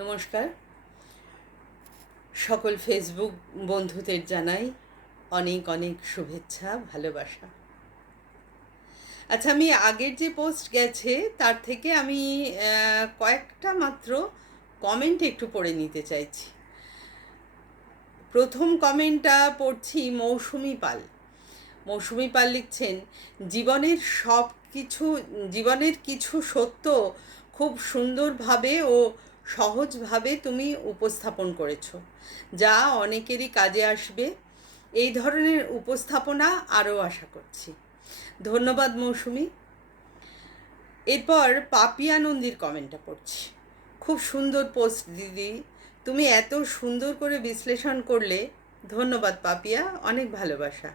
নমস্কার। সকল ফেসবুক বন্ধুদের জানাই অনেক অনেক শুভেচ্ছা, ভালোবাসা। আচ্ছা, আমি আগের যে পোস্ট গেছে তার থেকে আমি কয়েকটা মাত্র কমেন্ট একটু পড়ে নিতে চাইছি। প্রথম কমেন্টটা পড়ছি মৌসুমি পাল। মৌসুমি পাল লিখছেন, জীবনের সব কিছু জীবনের কিছু সত্য খুব সুন্দরভাবে ও সহজভাবে তুমি উপস্থাপন করেছো, যা অনেকেরই কাজে আসবে। এই ধরনের উপস্থাপনা আরও আশা করছি। ধন্যবাদ মৌসুমি। এরপর পাপিয়া নন্দীর কমেন্টটা পড়ছি। খুব সুন্দর পোস্ট দিদি, তুমি এত সুন্দর করে বিশ্লেষণ করলে। ধন্যবাদ পাপিয়া, অনেক ভালোবাসা।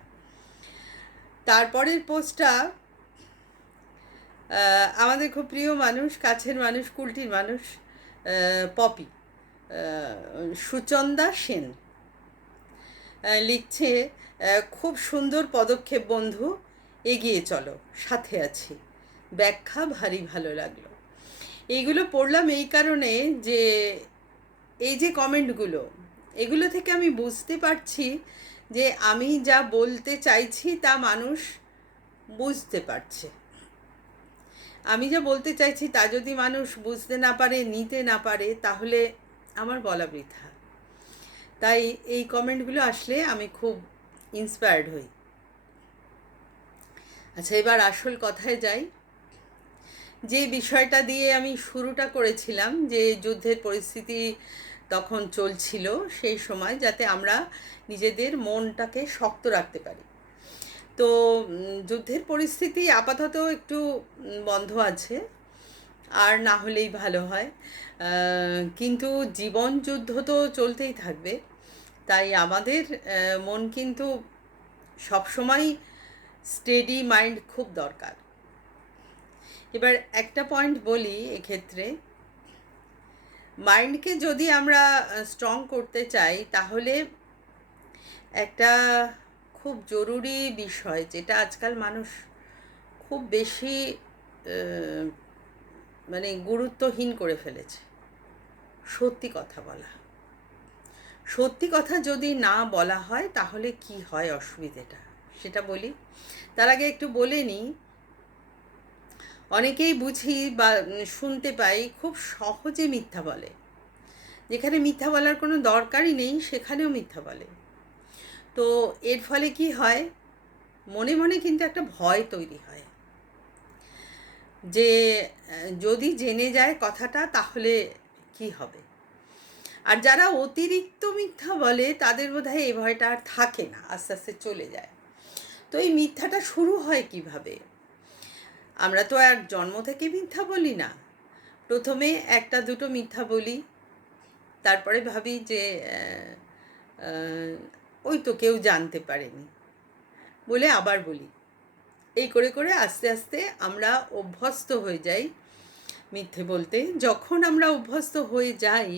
তারপরের পোস্টটা আমাদের খুব প্রিয় মানুষ, কাছের মানুষ, কুলটির মানুষ, পপি সুচন্দা সেন লিখছে, খুব সুন্দর পদক্ষেপ বন্ধু, এগিয়ে চলো, সাথে আছি। ব্যাখ্যা ভারী ভালো লাগলো। এইগুলো পড়লাম এই কারণে যে এই যে কমেন্টগুলো, এগুলো থেকে আমি বুঝতে পারছি যে আমি যা বলতে চাইছি তা মানুষ বুঝতে পারছে। আমি যা বলতে চাইছি তা যদি মানুষ বুঝতে না পারে, নিতে না পারে, তাহলে আমার বলা বৃথা। তাই এই কমেন্টগুলো আসলে আমি খুব ইন্সপায়ার্ড হই। আচ্ছা, এবার আসল কথায় যাই। যে বিষয়টা দিয়ে আমি শুরুটা করেছিলাম, যে যুদ্ধের পরিস্থিতি তখন চলছিল, সেই সময় যাতে আমরা নিজেদের মনটাকে শক্ত রাখতে পারি। তো যুদ্ধের পরিস্থিতি আপাতত একটু বন্ধ আছে, আর না হলেই ভালো হয়। কিন্তু জীবন যুদ্ধ তো চলতেই থাকবে, তাই আমাদের মন কিন্তু সবসময় স্টেডি মাইন্ড খুব দরকার। এবার একটা পয়েন্ট বলি এক্ষেত্রে, মাইন্ডকে যদি আমরা স্ট্রং করতে চাই, তাহলে একটা খুব জরুরি বিষয়, যেটা আজকাল মানুষ খুব বেশি মানে গুরুত্বহীন করে ফেলেছে, সত্যি কথা বলা। সত্যি কথা যদি না বলা হয় তাহলে কি হয় অসুবিধেটা, সেটা বলি। তার আগে একটু বলে নিই, অনেকেই বুঝি বা শুনতে পাই খুব সহজে মিথ্যা বলে। যেখানে মিথ্যা বলার কোনো দরকারই নেই সেখানেও মিথ্যা বলে। তো এর ফলে কি হয়, মনে মনে কিন্তু একটা ভয় তৈরি হয় যে যদি জেনে যায় কথাটা তাহলে কি হবে। আর যারা অতিরিক্ত মিথ্যা বলে তাদের বোধহয় এই ভয়টা আর থাকে না, আস্তে আস্তে চলে যায়। তো এই মিথ্যাটা শুরু হয় কিভাবে? আমরা তো আর জন্ম থেকে মিথ্যা বলি না। প্রথমে একটা দুটো মিথ্যা বলি, তারপরে ভাবি যে ওই তো কেউ জানতে পারেনি বলে আবার বলি। এই করে করে আস্তে আস্তে আমরা অভ্যস্ত হয়ে যাই মিথ্যে বলতে। যখন আমরা অভ্যস্ত হয়ে যাই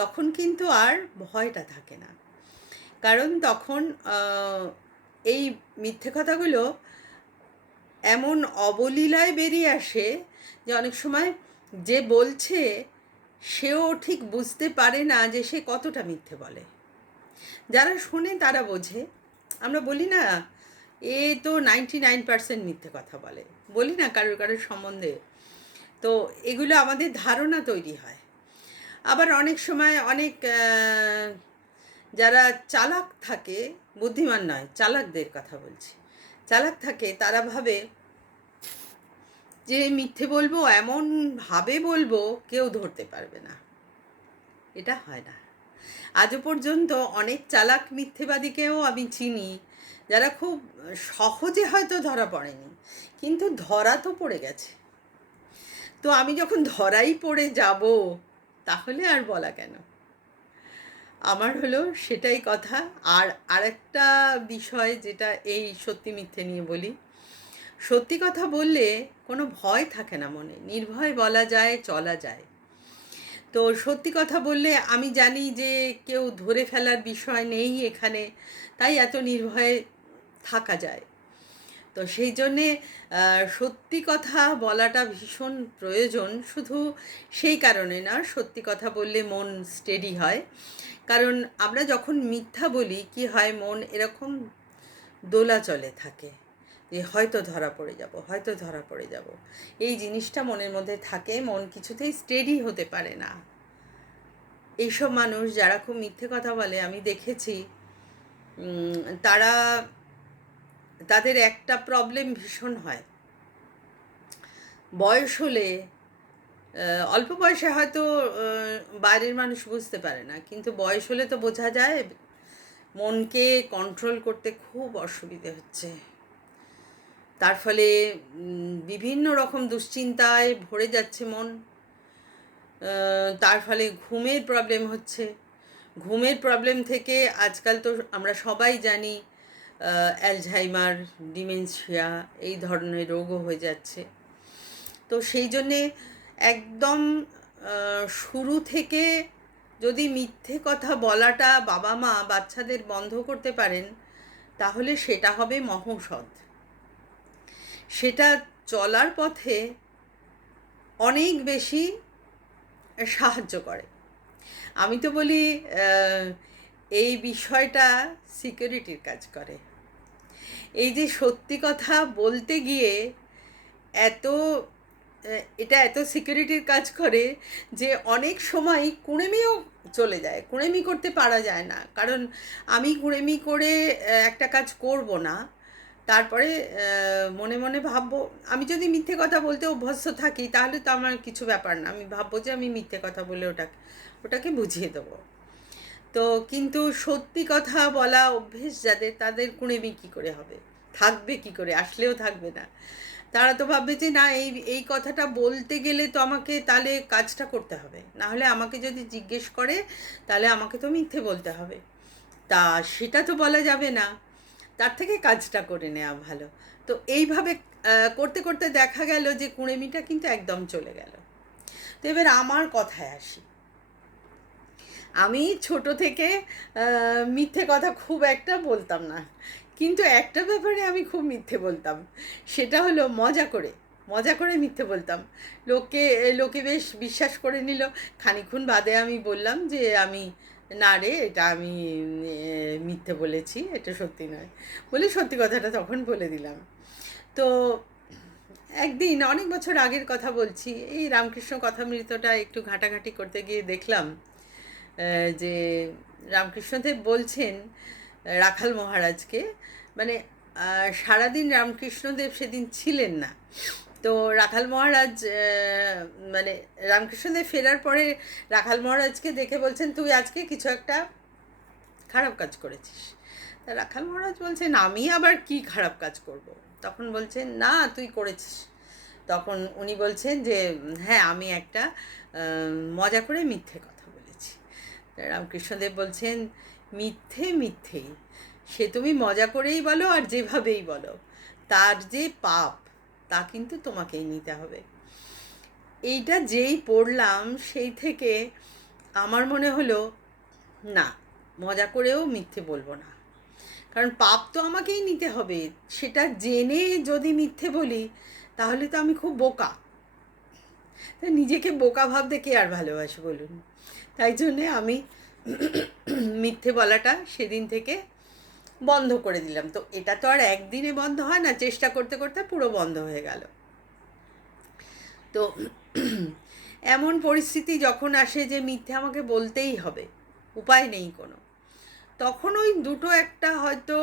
তখন কিন্তু আর ভয়টা থাকে না, কারণ তখন এই মিথ্যে কথাগুলো এমন অবলীলায় বেরিয়ে আসে যে অনেক সময় যে বলছে সেও ঠিক বুঝতে পারে না যে সে কতটা মিথ্যে বলে। যারা শোনে তারা বোঝে। আমরা বলি না, এ তো 99% মিথ্যে কথা বলে, বলি না কারোর কারোর সম্বন্ধে। তো এগুলো আমাদের ধারণা তৈরি হয়। আবার অনেক সময় অনেক যারা চালাক থাকে, বুদ্ধিমান নয়, চালাকদের কথা বলছি, চালাক থাকে, তারা ভাবে যে মিথ্যে বলবো, এমনভাবে বলবো কেউ ধরতে পারবে না। এটা হয় না। আজও পর্যন্ত অনেক চালাক মিথ্যেবাদীকেও আমি চিনি, যারা খুব সহজে হয়তো ধরা পড়েনি, কিন্তু ধরা তো পড়ে গেছে। তো আমি যখন ধরাই পড়ে যাব, তাহলে আর বলা কেন? আমার হলো সেটাই কথা। আর আরেকটা বিষয়, যেটা এই সত্যি মিথ্যে নিয়ে বলি, সত্যি কথা বললে কোনো ভয় থাকে না মনে, নির্ভয় বলা যায়, চলা যায়। তো সত্যি কথা বললে আমি জানি যে কেউ ধরে ফেলার বিষয় নেই এখানে, তাই এত নির্ভয়ে থাকা যায়। তো সেই জন্যে সত্যি কথা বলাটা ভীষণ প্রয়োজন, শুধু সেই কারণে না, সত্যি কথা বললে মন স্টেডি হয়। কারণ আমরা যখন মিথ্যা বলি কি হয়, মন এরকম দোলাচলে থাকে যে হয়তো ধরা পড়ে যাব, হয়তো ধরা পড়ে যাব, এই জিনিসটা মনের মধ্যে থাকে, মন কিছুতেই স্টেডি হতে পারে না। এইসব মানুষ যারা খুব মিথ্যে কথা বলে আমি দেখেছি, তারা তাদের একটা প্রবলেম ভীষণ হয়, বয়স হলে অল্প বয়সে হয়তো বাইরের মানুষ বুঝতে পারে না, কিন্তু বয়স হলে তো বোঝা যায় মনকে কন্ট্রোল করতে খুব অসুবিধে হচ্ছে। তার ফলে বিভিন্ন রকম দুশ্চিন্তায় ভরে যাচ্ছে মন। তার ফলে ঘুমের প্রবলেম হচ্ছে। ঘুমের প্রবলেম থেকে আজকাল তো আমরা সবাই জানি অ্যালঝাইমার, ডিমেনশিয়া এই ধরনের রোগও হয়ে যাচ্ছে। তো সেই জন্যে একদম শুরু থেকে যদি মিথ্যে কথা বলাটা বাবা মা বাচ্চাদের বন্ধ করতে পারেন, তাহলে সেটা হবে মহৌষধ। সেটা চলার পথে অনেক বেশি সাহায্য করে। আমি তো বলি এই বিষয়টা সিকিউরিটির কাজ করে। এই যে সত্যি কথা বলতে গিয়ে এত এটা এত সিকিউরিটির কাজ করে যে অনেক সময় কুঁড়েমিও চলে যায়, কুঁড়েমি করতে পারা যায় না। কারণ আমি কুঁড়েমি করে একটা কাজ করব না, তারপরে মনে মনে ভাববো, আমি যদি মিথ্যে কথা বলতে অভ্যস্ত থাকি তাহলে তো আমার কিছু ব্যাপার না, আমি ভাববো যে আমি মিথ্যে কথা বলে ওটাকে বুঝিয়ে দেবো। তো কিন্তু সত্যি কথা বলা অভ্যেস যাদের, তাদের কুঁড়েমি কী করে হবে, থাকবে কি করে, আসলেও থাকবে না। তারা তো ভাববে যে না, এই কথাটা বলতে গেলে তো আমাকে তাহলে কাজটা করতে হবে, না হলে আমাকে যদি জিজ্ঞেস করে তাহলে আমাকে তো মিথ্যে বলতে হবে, তা সেটা তো বলা যাবে না, তার থেকে কাজটা করে নেওয়া ভালো। তো এইভাবে করতে করতে দেখা গেল যে কুঁড়েমিটা কিন্তু একদম চলে গেল। তো এবার আমার কথায় আসি। আমি ছোট থেকে মিথ্যে কথা খুব একটা বলতাম না, কিন্তু একটা ব্যাপারে আমি খুব মিথ্যে বলতাম, সেটা হলো মজা করে মিথ্যে বলতাম। লোকে বেশ বিশ্বাস করে নিল। খানিকক্ষণ বাদে আমি বললাম যে আমি, না রে, এটা আমি মিথ্যে বলেছি, এটা সত্যি নয়, বলে সত্যি কথাটা তখন বলে দিলাম। তো একদিন, অনেক বছর আগের কথা বলছি, এই রামকৃষ্ণ কথামৃতটা একটু ঘাঁটাঘাঁটি করতে গিয়ে দেখলাম যে রামকৃষ্ণদেব বলছেন রাখাল মহারাজকে, মানে সারাদিন রামকৃষ্ণদেব সেদিন ছিলেন না। তো রাখাল মহারাজ মানে রামকৃষ্ণদেব ফেরার পরে রাখাল মহারাজকে দেখে বলছেন, তুই আজকে কিছু একটা খারাপ কাজ করেছিস। তা রাখাল মহারাজ বলছেন, আমি আবার কি খারাপ কাজ করব? তখন বলছেন, না তুই করেছিস। তখন উনি বলছেন যে হ্যাঁ, আমি একটা মজা করে মিথ্যে কথা বলেছি। রামকৃষ্ণদেব বলছেন, মিথ্যেই, সে তুমি মজা করেই বলো আর যেভাবেই বলো, তার যে পাপ তা কিন্তু তোমাকেই নিতে হবে। এইটা যেই পড়লাম সেই থেকে আমার মনে হলো, না, মজা করেও মিথ্যে বলবো না, কারণ পাপ তো আমাকেই নিতে হবে। সেটা জেনে যদি মিথ্যে বলি তাহলে তো আমি খুব বোকা। তা নিজেকে বোকা ভাবতে কে আর ভালোবাসে বলুন? তাই জন্যে আমি মিথ্যে বলাটা সেদিন থেকে বন্ধ করে দিলাম। তো এটা তো আর একদিনে বন্ধ হয় না, চেষ্টা করতে করতে পুরো বন্ধ হয়ে গেল। তো এমন পরিস্থিতি যখন আসে যে মিথ্যে আমাকে বলতেই হবে, উপায় নেই কোনো, তখন ওই দুটো একটা হয়তো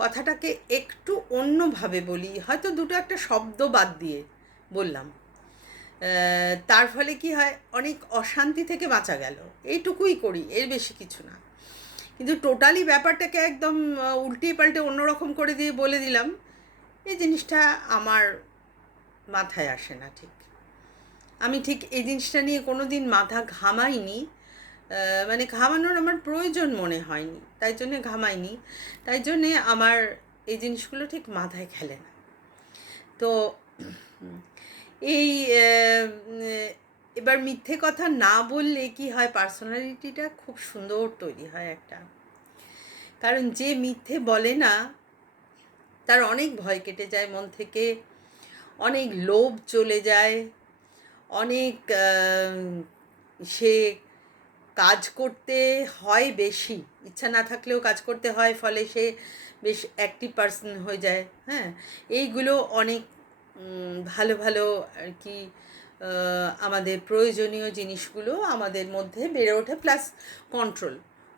কথাটাকে একটু অন্যভাবে বলি, হয়তো দুটো একটা শব্দ বাদ দিয়ে বললাম, তার ফলে কি হয়, অনেক অশান্তি থেকে বাঁচা গেল। এইটুকুই করি, এর বেশি কিছু না। কিন্তু টোটালি ব্যাপারটাকে একদম উল্টিয়ে পাল্টে অন্যরকম করে দিয়ে বলে দিলাম, এই জিনিসটা আমার মাথায় আসে না। আমি ঠিক এই জিনিসটা নিয়ে কোনো দিন মাথা ঘামাইনি, মানে ঘামানোর আমার প্রয়োজন মনে হয়নি, তাই জন্যে ঘামাইনি, তাই জন্যে আমার এই জিনিসগুলো ঠিক মাথায় খেলে না। তো এই এবার মিথ্যে কথা না বললে কি হয়, পার্সোনালিটিটা খুব সুন্দর তৈরি হয় একটা। কারণ যে মিথ্যে বলে না তার অনেক ভয় কেটে যায় মন থেকে, অনেক লোভ চলে যায়, অনেক সে কাজ করতে হয় বেশি, ইচ্ছা না থাকলেও কাজ করতে হয়, ফলে সে বেশ অ্যাক্টিভ পার্সন হয়ে যায়। হ্যাঁ, এইগুলো অনেক ভালো ভালো আর কি আমাদের প্রয়োজনীয় জিনিসগুলো আমাদের মধ্যে বেড়ে ওঠে, প্লাস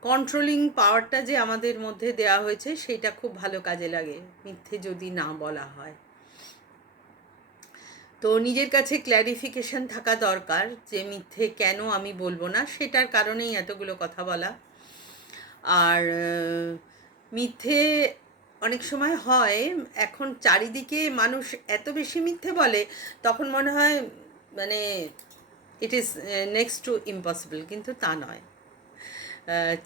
কন্ট্রোলিং পাওয়ারটা যে আমাদের মধ্যে দেওয়া হয়েছে সেটা খুব ভালো কাজে লাগে মিথ্যে যদি না বলা হয়। তো নিজের কাছে ক্ল্যারিফিকেশন থাকা দরকার যে মিথ্যে কেন আমি বলবো না, সেটার কারণেই এতগুলো কথা বলা। আর মিথ্যে অনেক সময় হয়, এখন চারিদিকে মানুষ এত বেশি মিথ্যে বলে, তখন মনে হয় মানে it is next to impossible, কিন্তু তা নয়।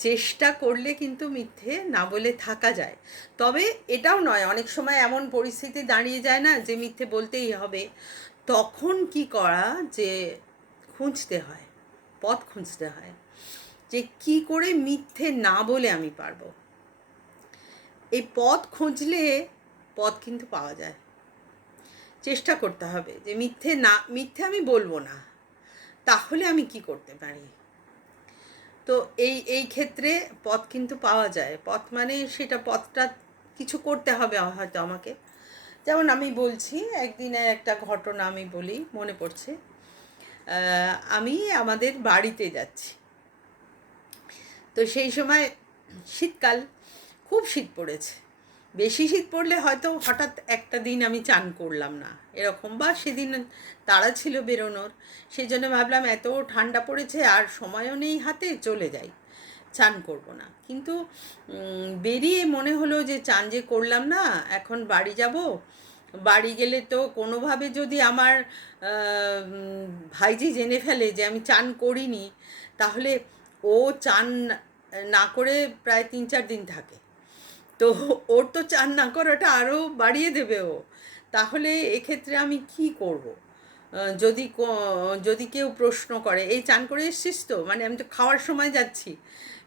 চেষ্টা করলে কিন্তু মিথ্যে না বলে থাকা যায়। তবে এটাও নয়, অনেক সময় এমন পরিস্থিতি দাঁড়িয়ে যায় না যে মিথ্যে বলতেই হবে, তখন কি করা, যে খুঁজতে হয়, পথ খুঁজতে হয় যে কি করে মিথ্যে না বলে আমি পারবো। এই পথ খুঁজলে পথ কিন্তু পাওয়া যায়। চেষ্টা করতে হবে যে মিথ্যে আমি বলবো না, তাহলে আমি কি করতে পারি। তো এই ক্ষেত্রে পথ কিন্তু পাওয়া যায়। পথ মানে সেটা পথটা কিছু করতে হবে হয়তো আমাকে। যেমন আমি বলছি, একদিনের একটা ঘটনা আমি বলি, মনে পড়ছে। আমি আমাদের বাড়িতে যাচ্ছি, তো সেই সময় শীতকাল, খুব শীত পড়েছে। বেশি শীত পড়লে হয়তো হঠাৎ একটা দিন আমি চান করলাম না এরকম, বা সেদিন তাড়া ছিল বেরোনোর, সেই জন্য ভাবলাম এত ঠান্ডা পড়েছে আর সময়ও নেই হাতে, চলে যাই, চান করব না। কিন্তু বেরিয়ে মনে হলো যে চান যে করলাম না, এখন বাড়ি যাব, বাড়ি গেলে তো কোনোভাবে যদি আমার ভাইজি জেনে ফেলে যে আমি চান করিনি, তাহলে ও চান না করে প্রায় 3-4 দিন থাকে, তো ওর তো চান না করাটা আরও বাড়িয়ে দেবে ও। তাহলে এক্ষেত্রে আমি কি করব? যদি কেউ প্রশ্ন করে, এই চান করে এসছিস তো, মানে আমি তো খাওয়ার সময় যাচ্ছি,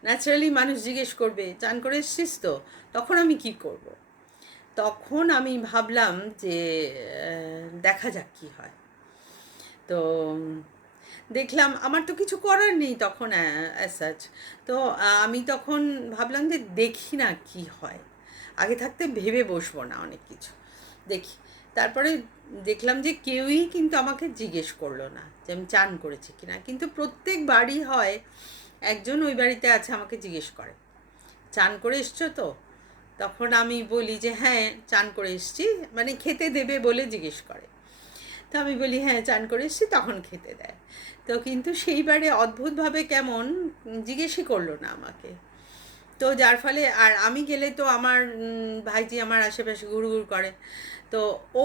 ন্যাচারালি মানুষ জিজ্ঞেস করবে চান করে এসছিস তো, তখন আমি কি করব? তখন আমি ভাবলাম যে দেখা যাক কী হয়। তো দেখলাম আমার তো কিছু করার নেই তখন অ্যাজ সাচ। তো আমি তখন ভাবলাম যে দেখি না কি হয়, আগে থাকতে ভেবে বসবো না অনেক কিছু, দেখি। তারপরে দেখলাম যে কেউই কিন্তু আমাকে জিজ্ঞেস করলো না যে আমি চান করেছি কি না, কিন্তু প্রত্যেক বাড়ি হয় একজন ওই বাড়িতে আছে আমাকে জিজ্ঞেস করে, চান করে এসছো তো? তখন আমি বলি যে হ্যাঁ চান করে এসছি, মানে খেতে দেবে বলে জিজ্ঞেস করে। তো আমি বলি হ্যাঁ চান করে এসছি, তখন খেতে দেয়। তো কিন্তু সেইবারে অদ্ভুতভাবে কেমন জিজ্ঞেসই করলো না আমাকে। তো যার ফলে আর আমি গেলে তো আমার ভাইজি আমার আশেপাশে ঘুরঘুর করে, তো ও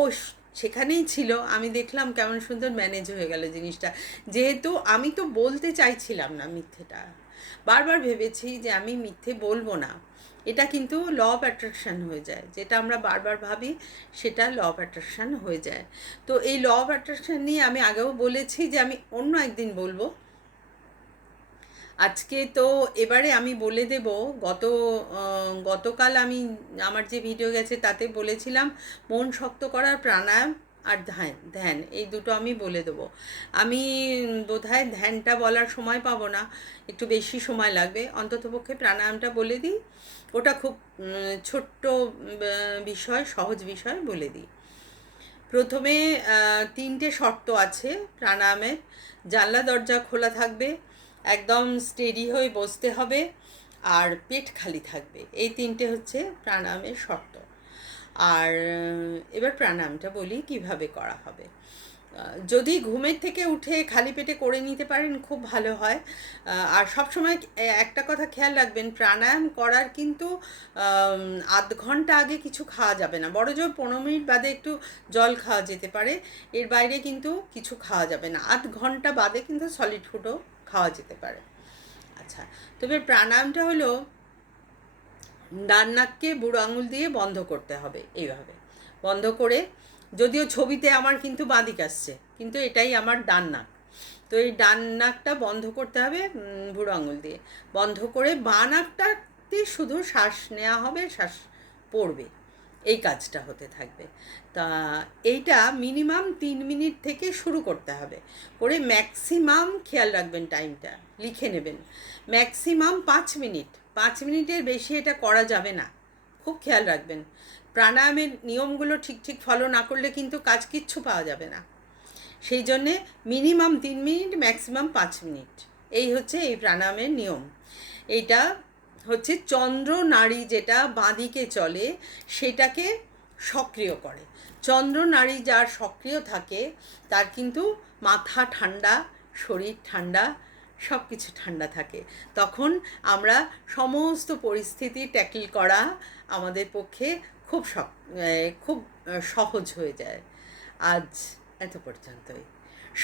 সেখানেই ছিল। আমি দেখলাম কেমন সুন্দর ম্যানেজ হয়ে গেল জিনিসটা, যেহেতু আমি তো বলতে চাইছিলাম না মিথ্যেটা, বারবার ভেবেছি যে আমি মিথ্যে বলবো না। এটা কিন্তু ল অফ অ্যাট্রাকশান হয়ে যায়, যেটা আমরা বারবার ভাবি সেটা ল অফ অ্যাট্রাকশান হয়ে যায়। তো এই ল অফ অ্যাট্রাকশান নিয়ে আমি আগেও বলেছি যে আমি অন্য একদিন বলবো। আজকে তো এবারে আমি বলে দেব, গতকাল আমি আমার যে ভিডিও গেছে তাতে বলেছিলাম মন শক্ত করার প্রাণায়াম আর ধ্যান, এই দুটো আমি বলে দেবো। আমি বোধহয় ধ্যানটা বলার সময় পাবো না, একটু বেশি সময় লাগবে, অন্ততপক্ষে প্রাণায়ামটা বলে দিই। ওটা খুব ছোট্ট বিষয়, সহজ বিষয়, বলে দিই। প্রথমে 3টে শর্ত আছে প্রাণায়ামের। জানলা দরজা খোলা থাকবে, একদম স্টেডি হয়ে বসতে হবে, আর পেট খালি থাকবে। এই 3টে হচ্ছে প্রাণায়ামের শর্ত। আর এবার প্রাণায়ামটা বলি কিভাবে করা হবে। যদি ঘুমের থেকে উঠে খালি পেটে করে নিতে পারেন খুব ভালো হয়। আর সবসময় একটা কথা খেয়াল রাখবেন, প্রাণায়াম করার কিন্তু আধ ঘন্টা আগে কিছু খাওয়া যাবে না, বড় জোর 15 মিনিট বাদে একটু জল খাওয়া যেতে পারে, এর বাইরে কিন্তু কিছু খাওয়া যাবে না। আধ ঘন্টা বাদে কিন্তু সলিড ফুডও খাওয়া যেতে পারে। আচ্ছা, তবে প্রাণায়ামটা হলো ডান নাককে বুড়ো আঙুল দিয়ে বন্ধ করতে হবে, এইভাবে বন্ধ করে, যদিও ছবিতে আমার কিন্তু বাঁদিক আসছে, কিন্তু এটাই আমার ডান নাক। তো এই ডান নাকটা বন্ধ করতে হবে বুড়ো আঙুল দিয়ে, বন্ধ করে বাঁ নাকটাতে শুধু শ্বাস নেওয়া হবে, শ্বাস পড়বে, এই কাজটা হতে থাকবে। তা এইটা মিনিমাম 3 মিনিট থেকে শুরু করতে হবে, করে ম্যাক্সিমাম খেয়াল রাখবেন, টাইমটা লিখে নেবেন, ম্যাক্সিমাম 5 মিনিট, 5 মিনিটের বেশি এটা করা যাবে না, খুব খেয়াল রাখবেন। প্রাণায়ামের নিয়মগুলো ঠিক ঠিক ফলো না করলে কিন্তু কাজ কিচ্ছু পাওয়া যাবে না। সেই জন্যে মিনিমাম 3 মিনিট, ম্যাক্সিমাম 5 মিনিট, এই হচ্ছে এই প্রাণায়ামের নিয়ম। এইটা হচ্ছে চন্দ্র নাড়ি, যেটা বাঁদিকে চলে সেটাকে সক্রিয় করে। চন্দ্র নাড়ি যার সক্রিয় থাকে তার কিন্তু মাথা ঠান্ডা, শরীর ঠান্ডা, সব কিছু ঠান্ডা থাকে। তখন আমরা সমস্ত পরিস্থিতি ট্যাকেল করা আমাদের পক্ষে খুব সহজ হয়ে যায়। আজ এত পর্যন্তই।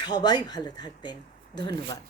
সবাই ভালো থাকবেন। ধন্যবাদ।